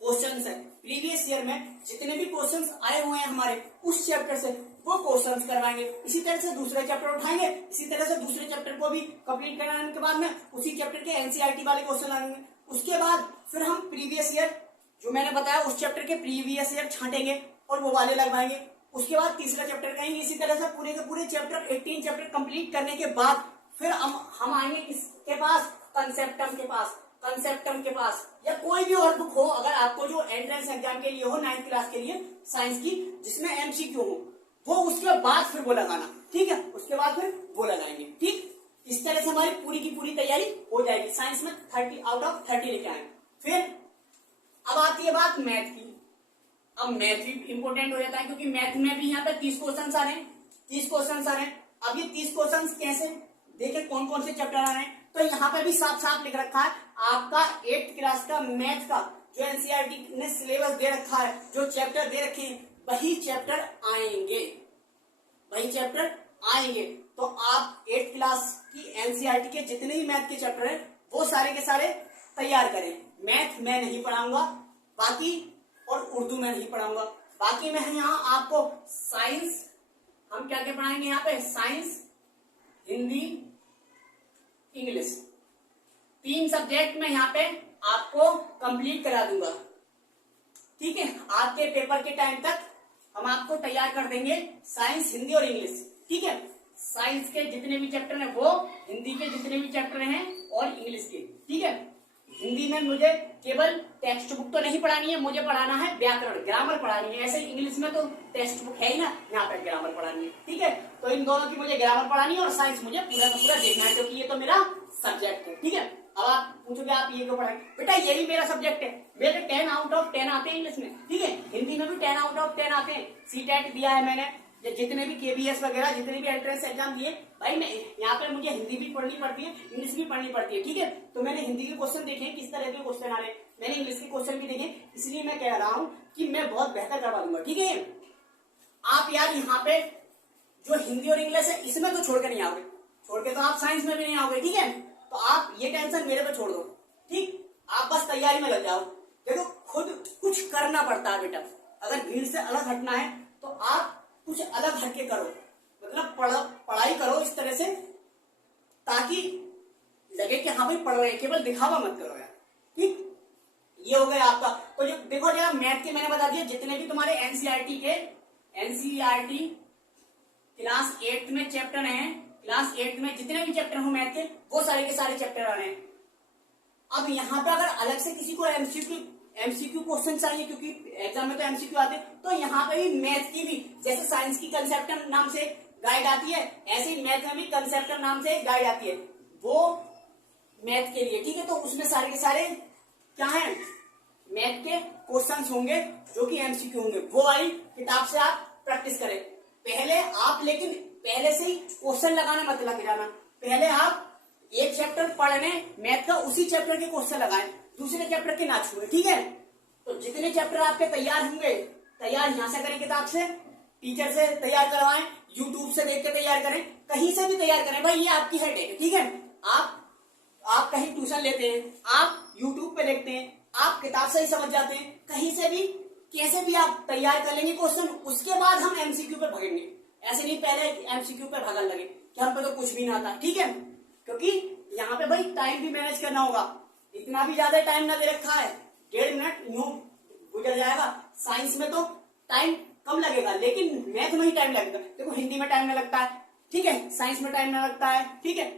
क्वेश्चंस है, प्रीवियस ईयर में जितने भी क्वेश्चंस आए हुए हैं हमारे उस चैप्टर से, वो क्वेश्चंस करवाएंगे। इसी तरह से दूसरा चैप्टर उठाएंगे, इसी तरह से दूसरे चैप्टर को भी कंप्लीट कराने के बाद में उसी चैप्टर के एनसीईआरटी वाले क्वेश्चन लाएंगे। उसके बाद फिर हम प्रीवियस ईयर जो मैंने बताया उस चैप्टर के प्रीवियस ईयर छांटेंगे और वो वाले लगवाएंगे। उसके बाद तीसरा चैप्टर करेंगे। इसी तरह से पूरे के पूरे चैप्टर 18 चैप्टर कंप्लीट करने के बाद फिर हम आएंगे किसके पास, कंसेप्टम के पास। कंसेप्टम के पास या कोई भी और बुक हो अगर आपको जो एंट्रेंस एग्जाम के लिए हो 9th क्लास के लिए साइंस की, जिसमें एमसीक्यू हो, वो उसके बाद फिर वो लगाना। ठीक है, उसके बाद फिर वो लगाएंगे। ठीक, इस तरह से हमारी पूरी की पूरी तैयारी हो जाएगी। साइंस में 30 आउट ऑफ 30 लेके आए। फिर अब आती है बात मैथ की। अब मैथ भी इंपॉर्टेंट हो जाता है क्योंकि मैथ में भी यहाँ पे 30 क्वेश्चन आ रहे हैं, 30 क्वेश्चन आ रहे हैं। अब ये 30 क्वेश्चन कैसे, देखे कौन कौन से चैप्टर आ रहे हैं। तो यहाँ पे भी साफ साफ लिख रखा है आपका 8th क्लास का मैथ का जो एनसीईआरटी ने सिलेबस दे रखा है, जो चैप्टर दे रखे हैं, वही चैप्टर आएंगे, वही चैप्टर आएंगे। तो आप 8th क्लास की एनसीईआरटी के जितने भी मैथ के चैप्टर हैं वो सारे के सारे तैयार करें। मैथ मैं नहीं पढ़ाऊंगा बाकी, और उर्दू में नहीं पढ़ाऊंगा बाकी। मैं यहाँ आपको साइंस, हम क्या क्या पढ़ाएंगे यहाँ पे, साइंस, हिंदी, इंग्लिश, 3 सब्जेक्ट में यहाँ पे आपको कंप्लीट करा दूंगा। ठीक है, आपके पेपर के टाइम तक हम आपको तैयार कर देंगे साइंस, हिंदी और इंग्लिश। ठीक है, साइंस के जितने भी चैप्टर हैं वो, हिंदी के जितने भी चैप्टर हैं और इंग्लिश के। ठीक है, हिंदी में मुझे केवल टेक्स्ट बुक तो नहीं पढ़ानी है, मुझे पढ़ाना है व्याकरण, ग्रामर पढ़ानी है। ऐसे इंग्लिश में तो टेक्स्ट बुक है ही ना, यहाँ पर ग्रामर पढ़ानी है। ठीक है, तो इन दोनों की मुझे ग्रामर पढ़ानी है और साइंस मुझे पूरा का पूरा देखना है क्योंकि ये तो मेरा सब्जेक्ट है। ठीक है, अब आप पूछोगे आप ये क्यों पढ़ाए, बेटा ये भी मेरा सब्जेक्ट है, मेरे 10 आउट ऑफ 10 आते हैं इंग्लिश में। ठीक है, हिंदी में भी 10 आउट ऑफ 10 आते हैं। सीटेट दिया है मैंने, जितने भी केबीएस वगैरह जितने भी एंट्रेंस एग्जाम दिए, भाई मैं यहाँ पे मुझे हिंदी भी पढ़नी पड़ती है, इंग्लिश भी पढ़नी पड़ती है। ठीक है, तो मैंने हिंदी के क्वेश्चन देखे किस तरह के क्वेश्चन आ रहे हैं, मैंने इंग्लिश के क्वेश्चन भी देखे, इसलिए मैं कह रहा हूँ कि मैं बहुत बेहतर करवा दूंगा। ठीक है, आप यार यहाँ पे जो हिंदी और इंग्लिश है इसमें तो छोड़ के नहीं आओगे, छोड़ के तो आप साइंस में भी नहीं आओगे। ठीक है, तो आप ये टेंशन मेरे पे छोड़ दो। ठीक, आप बस तैयारी में लग जाओ। देखो खुद कुछ करना पड़ता है बेटा, अगर भीड़ से अलग हटना है तो आप कुछ अलग हटके करो, मतलब पढ़ाई करो इस तरह से ताकि लगे कि हाँ भाई पढ़ रहे हैं, केवल दिखावा मत करो यार। ठीक, ये हो गया आपका। तो जो देखो जरा मैथ के मैंने बता दिया, जितने भी तुम्हारे एनसीईआरटी क्लास 8 में चैप्टर हैं, क्लास 8 में जितने भी चैप्टर हो मैथ के वो सारे के सारे चैप्टर आ रहे हैं। अब यहाँ पे अगर अलग से किसी को एमसीक्यू क्वेश्चन चाहिए, क्योंकि एग्जाम में तो एमसीक्यू आते हैं, तो यहाँ पे भी मैथ की भी जैसे साइंस की कंसेप्टम नाम से गाइड आती है, ऐसे ही मैथ में भी कंसेप्टम नाम से गाइड आती है, वो मैथ के लिए। ठीक है, तो उसमें सारे के सारे क्या है, मैथ के क्वेश्चंस होंगे जो कि एमसीक्यू होंगे। वो वाली किताब से आप प्रैक्टिस करें पहले आप, लेकिन पहले से ही क्वेश्चन लगाना मत लग जाना। पहले आप एक चैप्टर पढ़ने मैथ का, उसी चैप्टर के क्वेश्चन लगाएं, दूसरे चैप्टर के ना छुए। ठीक है, तो जितने चैप्टर आपके तैयार होंगे, तैयार यहाँ से करें किताब से, टीचर से तैयार करवाएं, यूट्यूब से देख के तैयार करें, कहीं से भी तैयार करें, भाई ये आपकी हेडेक है। ठीक है, आप कहीं ट्यूशन लेते हैं, आप यूट्यूब पे देखते हैं, आप किताब से ही समझ जाते हैं, कहीं से भी कैसे भी आप तैयार कर लेंगे क्वेश्चन, उसके बाद हम एमसीक्यू पे भागेंगे। ऐसे नहीं पहले एमसीक्यू पे भागने लगे कि हम पे तो कुछ भी ना आता। ठीक है, क्योंकि यहाँ पे भाई टाइम भी मैनेज करना होगा, इतना भी ज्यादा टाइम ना दे रखा है, 1.5 मिनट यूं गुजर जाएगा। साइंस में तो टाइम कम लगेगा लेकिन मैथ में ही टाइम लगेगा। देखो हिंदी में टाइम ना लगता है, ठीक है, साइंस में टाइम ना लगता है, ठीक है,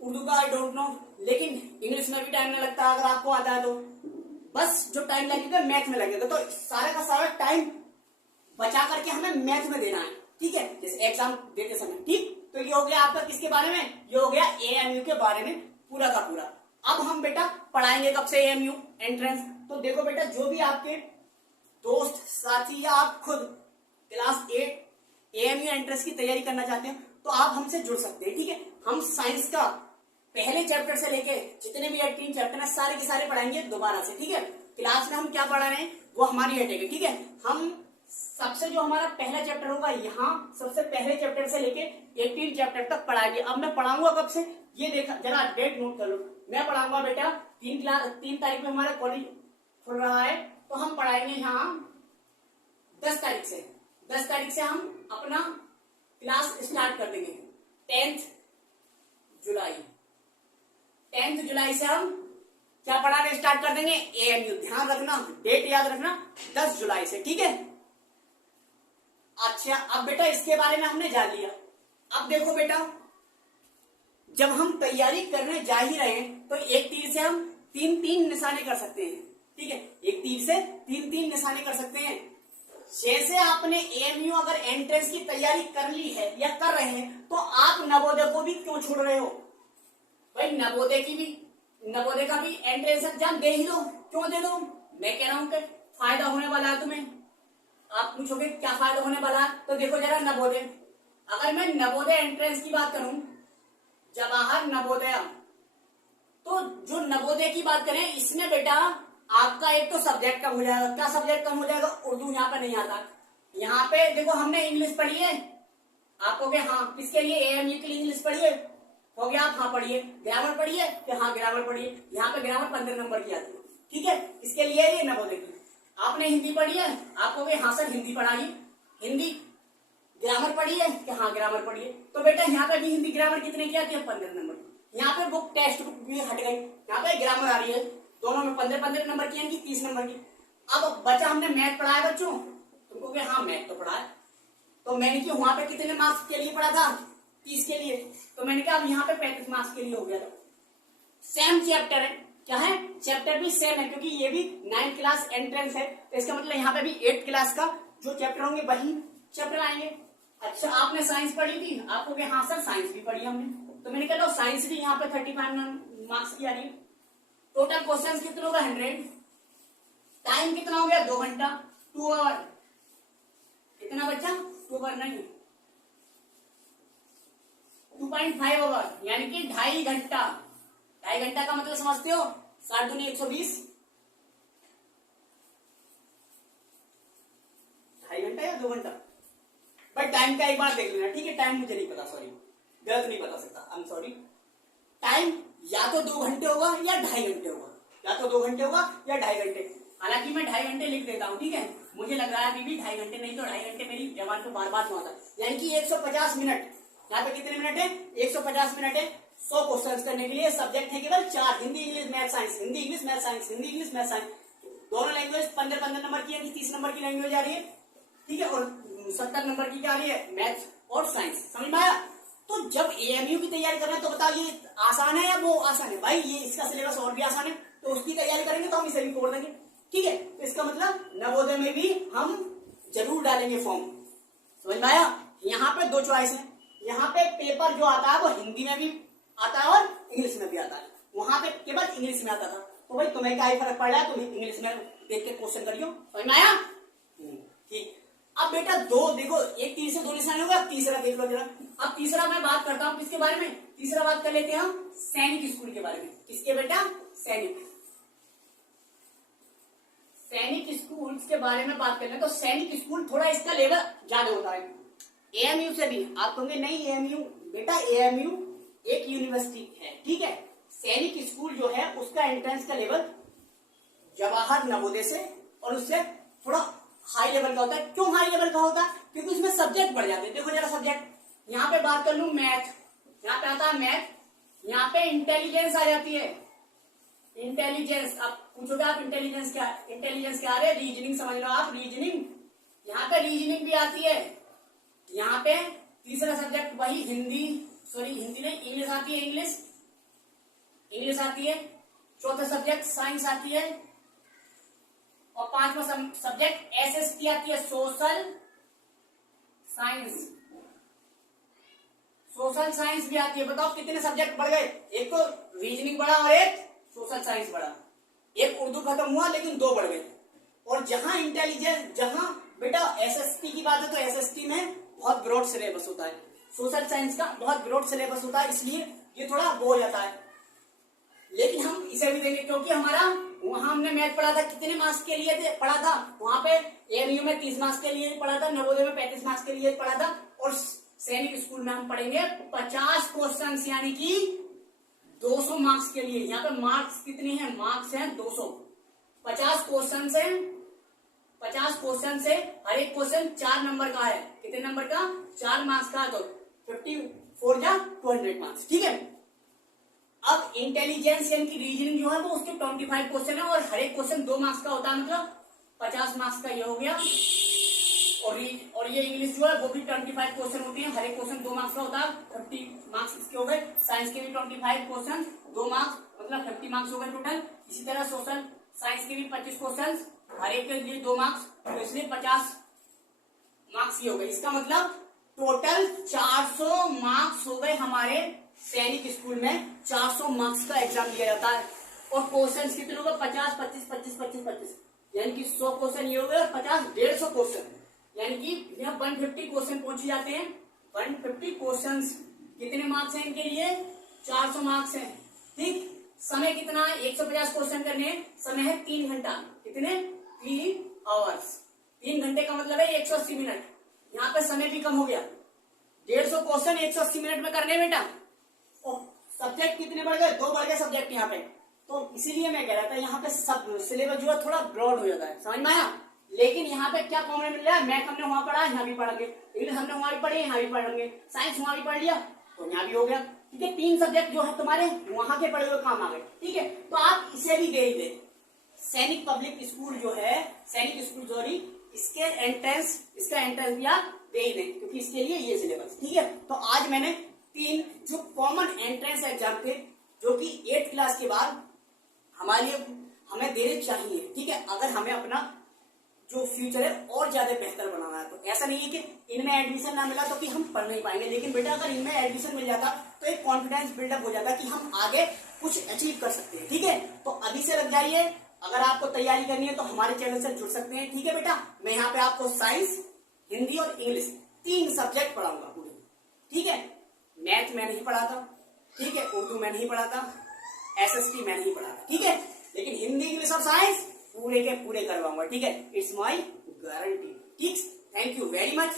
उर्दू का आई डोंट नो, लेकिन इंग्लिश में भी टाइम ना लगता अगर आपको आता है तो। बस जो टाइम लगेगा मैथ में लगेगा, तो सारा का सारा टाइम बचा करके हमें मैथ में देना है। ठीक है, जैसे एग्जाम देते समय। ठीक, तो ये हो गया आपका किसके बारे में, ये हो गया एएमयू के बारे में पूरा का पूरा। अब हम बेटा पढ़ाएंगे कब से एएमयू एंट्रेंस। तो देखो बेटा, जो भी आपके दोस्त साथी या आप खुद क्लास 8 एएमयू एंट्रेंस की तैयारी करना चाहते हैं तो आप हमसे जुड़ सकते हैं। ठीक है, हम साइंस का पहले चैप्टर से लेके जितने भी 18 चैप्टर है सारे के सारे पढ़ाएंगे दोबारा से। ठीक है, क्लास में हम क्या पढ़ा रहे हैं वो हमारी हेडेक है। ठीक है, हम सबसे जो हमारा पहला चैप्टर होगा यहाँ सबसे पहले चैप्टर से लेके 18 चैप्टर तक पढ़ाएंगे। अब मैं पढ़ाऊंगा कब से, ये देखा जरा डेट नोट कर लो। मैं पढ़ाऊंगा बेटा 3 तारीख में हमारा कॉलेज खुल रहा है, तो हम पढ़ाएंगे यहाँ 10 तारीख से। 10 तारीख से हम अपना क्लास स्टार्ट कर देंगे 10th जुलाई। 10th जुलाई से हम क्या पढ़ाने स्टार्ट कर देंगे, एएमयू। ध्यान रखना, डेट याद रखना, 10 जुलाई से। ठीक है, अच्छा अब बेटा इसके बारे में हमने जान लिया। अब देखो बेटा, जब हम तैयारी करने जा ही रहे हैं तो एक तीर से हम 3-3 निशाने कर सकते हैं। ठीक है, एक तीर से 3-3 निशाने कर सकते हैं। जैसे आपने एएमयू अगर एंट्रेंस की तैयारी कर ली है या कर रहे हैं तो आप नवोदय को भी क्यों छोड़ रहे हो भाई? नवोदय का भी एंट्रेंस एग्जाम दे ही दो। क्यों दे दो? मैं कह रहा हूं कि फायदा होने वाला है तुम्हें। आप पूछोगे क्या फायदा होने वाला है, तो देखो जरा नवोदय, अगर मैं नवोदय एंट्रेंस की बात करूं, जवाहर नवोदय, तो जो नवोदय की बात करें इसमें बेटा आपका एक तो सब्जेक्ट कम हो जाएगा। क्या सब्जेक्ट कम हो जाएगा? उर्दू यहाँ पे नहीं आता। यहाँ पे देखो हमने इंग्लिश पढ़ी है, आप कहोगे हाँ किसके लिए, एएमयू के लिए इंग्लिश पढ़िए, हो गया आप हाँ पढ़िए। ग्रामर पढ़िए कि हाँ ग्रामर पढ़िए, यहाँ पे ग्रामर 15 नंबर की आती है। ठीक है, इसके लिए ये नवोदय की। आपने हिंदी पढ़ी है, आप कहोगे हाँ सर हिंदी पढ़ाइए, हिंदी ग्रामर पढ़ी है कि हाँ ग्रामर पढ़िए। तो बेटा यहाँ पे भी हिंदी ग्रामर कितने की आती है, 15 नंबर की। यहाँ पे बुक टेक्स्ट बुक भी हट गई, यहाँ पे ग्रामर आ रही है, दोनों में 15-15 नंबर की यानी 30 नंबर की। अब बचा हमने मैथ पढ़ा है बच्चों, तुम कहोगे हाँ मैथ तो पढ़ा है, तो मैंने कि वहां पे कितने मार्क्स के लिए पढ़ा था, 30 के लिए, तो मैंने कहा अब यहाँ पे 35 मार्क्स के लिए हो गया था। सेम चैप्टर है, क्या है, चैप्टर भी सेम है, क्योंकि ये भी 9th क्लास एंट्रेंस है, तो इसका मतलब यहाँ पे भी 8th क्लास का जो चैप्टर होंगे वही चैप्टर आएंगे। अच्छा आपने साइंस पढ़ी थी, आप कहोगे हाँ सर साइंस भी पढ़ी हमने, तो मैंने कहा साइंस भी यहाँ पे 35 मार्क्स की आ रही है। टोटल क्वेश्चन कितने होगा, 100। टाइम कितना हो गया, 2 घंटा, 2 आवर। कितना बच्चा, 2 आवर नहीं 2.5 आवर, यानी कि 2.5 घंटा। 2.5 घंटा का मतलब समझते हो, 7 दूनी 120, 2.5 घंटा या 2 घंटा। बट टाइम का एक बार देख लेना। ठीक है, टाइम मुझे नहीं पता, सॉरी गलत नहीं बता सकता, आई एम सॉरी। टाइम या तो 2 घंटे होगा या 2.5 घंटे होगा, या तो 2 घंटे होगा या 2.5 घंटे। हालांकि मैं 2.5 घंटे लिख देता हूँ। ठीक है, मुझे लग रहा है अभी भी 2.5 घंटे नहीं तो 2.5 घंटे मेरी जबान पे बार बार हुआ था, यानी कि 150 मिनट। यहाँ पे कितने मिनट है, 150 मिनट है 100 क्वेश्चन करने के लिए। सब्जेक्ट है केवल 4, Hindi English math science, Hindi English math science, Hindi English math science. दोनों लैंग्वेज 15-15 नंबर की, यानी 30 नंबर की लैंग्वेज आ रही है। ठीक है, और 70 नंबर की क्या आ रही है, मैथ्स और साइंस। समझ में आया? तो जब एएमयू की तैयारी कर रहे हैं तो बताओ ये आसान है या वो आसान है? भाई ये इसका सिलेबस और भी आसान है, तो उसकी तैयारी करेंगे तो हम इसे भी तोड़ देंगे। ठीक है, तो इसका मतलब नवोदय में भी हम जरूर डालेंगे फॉर्म। समझ में आया? यहाँ पे 2 चॉइस है, यहाँ पे पेपर जो आता है वो हिंदी में भी आता है और इंग्लिश में भी आता है। वहां पे केवल इंग्लिश में आता था, तो भाई तुम्हें क्या ही फर्क पड़ रहा है, तुम इंग्लिश में देख के क्वेश्चन करियो। समझ में आया? ठीक। अब बेटा देखो एक तीर से 2 निशाने होगा। अब तीसरा देख लो जरा। अब तीसरा मैं बात करता हूँ किसके बारे में, तीसरा बात कर लेते हैं हम सैनिक स्कूल के बारे में। किसके बेटा, सैनिक स्कूल के बारे में बात कर ले तो सैनिक स्कूल थोड़ा इसका लेवल ज्यादा होता है एएमयू से भी। आप कहोगे नहीं एएमयू, बेटा एएमयू एक यूनिवर्सिटी है। ठीक है, सैनिक स्कूल जो है उसका एंट्रेंस का लेवल जवाहर नवोदय से और उससे थोड़ा हाई लेवल का होता है। क्यों हाई लेवल का होता है? क्योंकि उसमें सब्जेक्ट बढ़ जाते हैं। देखो जरा सब्जेक्ट, यहाँ पे बात कर लू मैथ, यहाँ पे आता है मैथ, यहाँ पे इंटेलिजेंस आ जाती है, इंटेलिजेंस। अब पूछोगे आप इंटेलिजेंस क्या आ रहा है, रीजनिंग समझ लो आप, रीजनिंग। यहाँ पे रीजनिंग भी आती है। यहाँ पे तीसरा सब्जेक्ट वही हिंदी नहीं, इंग्लिश आती है, इंग्लिश आती है। चौथा सब्जेक्ट साइंस आती है और 5वां सब्जेक्ट एसएसटी आती है, सोशल साइंस भी आती है। बताओ कितने सब्जेक्ट बढ़ गए, एक तो रीजनिंग बढ़ा और एक सोशल साइंस बढ़ा, एक उर्दू खत्म हुआ लेकिन 2 बढ़ गए। और जहां इंटेलिजेंस, जहां बेटा एसएसटी की बात है तो ब्रॉड सिलेबस होता है, सोशल साइंस का बहुत ब्रॉड सिलेबस होता है, इसलिए ये थोड़ा वो हो जाता है। लेकिन हम इसे भी देंगे क्योंकि हमारा वहां हमने मैथ पढ़ा था, कितने मार्क्स के लिए पढ़ा था, वहां पे एएमयू में 30 मार्क्स के लिए पढ़ा था, नवोदय में 35 मार्क्स के लिए पढ़ा था, और सैनिक स्कूल में हम पढ़ेंगे 50 क्वेश्चन यानी कि 200 मार्क्स के लिए। यहाँ पे मार्क्स कितने हैं, मार्क्स हैं 200। 50 क्वेश्चन से 50 क्वेश्चन से हर एक क्वेश्चन 4 नंबर का है, कितने नंबर का, 4 मार्क्स का, तो 54 जा 200 मार्क्स, ठीक है। अब इंटेलिजेंस यानी कि रीजनिंग जो है वो उसके 25 क्वेश्चन है, और हर एक क्वेश्चन 2 मार्क्स का होता है, मतलब 50 मार्क्स का ये हो गया। और ये इंग्लिश जो है वो भी 25 क्वेश्चन होते हैं, हर एक क्वेश्चन 2 मार्क्स का होता है, 50 मार्क्स इसके हो गए। साइंस के भी 25 क्वेश्चन 2 मार्क्स, मतलब 50 मार्क्स हो गए टोटल। इसी तरह सोशल साइंस के भी 25 क्वेश्चन, हर एक के लिए 2 मार्क्स, तो इसलिए 50 मार्क्स ये हो गए। इसका मतलब टोटल 400 मार्क्स हो गए हमारे सैनिक स्कूल में। 400 मार्क्स का एग्जाम लिया जाता है, और क्वेश्चन कितने हो गए, 50 25 25 25 25, यानी कि 100 क्वेश्चन ये हो गए, और 50 150 क्वेश्चन, यानी कि यहाँ 150 क्वेश्चन पहुंच जाते हैं। 150 क्वेश्चन कितने मार्क्स हैं इनके लिए, 400 मार्क्स हैं, ठीक। समय कितना है, 150 क्वेश्चन करने हैं, समय है 3 घंटा, कितने, 3 आवर्स। 3 घंटे का मतलब है 180 मिनट, यहाँ पे समय भी कम हो गया। 150 क्वेश्चन 180 मिनट में करने बेटा। सब्जेक्ट कितने बढ़ गए, 2 बढ़ गए सब्जेक्ट यहाँ पे, तो इसीलिए मैं कह रहा था यहाँ पे सब सिलेबस जो है थोड़ा ब्रॉड हो जाता है, समझ में आया। लेकिन यहाँ पे क्या कॉमन मिल रहा है, मैथ हमने वहां पढ़ा, यहाँ भी पढ़ेंगे, इंग्लिश हमने वहां भी पढ़ी, यहाँ भी पढ़ेंगे, साइंस वहां भी पढ़ लिया, तो यहाँ भी हो गया, ठीक है। 3 सब्जेक्ट जो है तुम्हारे वहां के पढ़े हुए काम आ गए, ठीक है। तो आप इसे भी दे ही दे, सैनिक पब्लिक स्कूल जो है, सैनिक स्कूल सॉरी, इसका एंट्रेंस भी आप दे ही दें, क्योंकि इसके लिए ये सिलेबस, ठीक है। तो आज मैंने 3 जो कॉमन एंट्रेंस एग्जाम थे, जो कि 8th क्लास के बाद हमारे लिए हमें देने चाहिए, ठीक है, अगर हमें अपना जो फ्यूचर है और ज्यादा बेहतर बनाना है। तो ऐसा नहीं है कि इनमें एडमिशन ना मिला तो कि हम पढ़ नहीं पाएंगे, लेकिन बेटा अगर इनमें एडमिशन मिल जाता तो एक कॉन्फिडेंस बिल्डअप हो जाता कि हम आगे कुछ अचीव कर सकते हैं, ठीक है। तो अभी से लग जाइए, अगर आपको तैयारी करनी है तो हमारे चैनल से जुड़ सकते हैं, ठीक है बेटा। मैं यहाँ पे आपको साइंस, हिंदी और इंग्लिश 3 सब्जेक्ट पढ़ाऊंगा पूरे, ठीक है। मैथ में नहीं पढ़ाता, ठीक है, उर्दू में नहीं पढ़ाता, SST में नहीं पढ़ाता, ठीक है, लेकिन हिंदी, इंग्लिश और साइंस पूरे के पूरे करवाऊंगा, ठीक है। इट्स माई गारंटी, ठीक। Thank you very much.